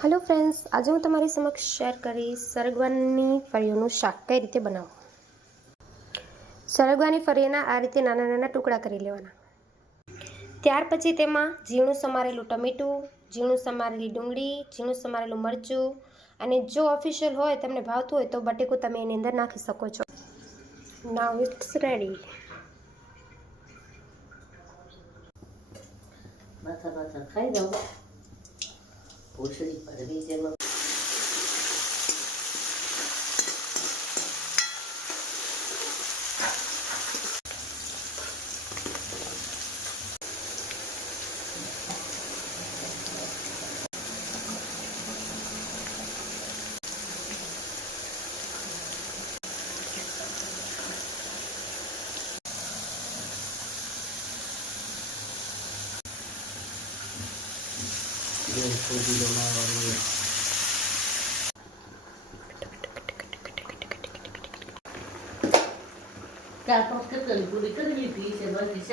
Hello friends, આજે હું તમારી સમક્ષ શેર કરીશ સરગવાની ફળીઓનું શાક કઈ રીતે બનાવવું। સરગવાની ફળીના આ રીતે નાના નાના ટુકડા કરી લેવાના। ત્યાર પછી તેમાં ઝીણું સમારેલું ટમેટું, ઝીણું સમારેલી ડુંગળી, ઝીણું સમારેલું મરચું અને જો ઓફિશિયલ હોય તમને ભાવતું હોય તો બટેકું તમે એની અંદર નાખી શકો છો। નાઉ ઇટ્સ રેડી। માથા માથા ખાઈ જાઓ ભૂસડી ભરવી જેમાં પૂરી બનાવવાની ચાર પાંચ કેટલી પૂરી કરી લીધી છે બધી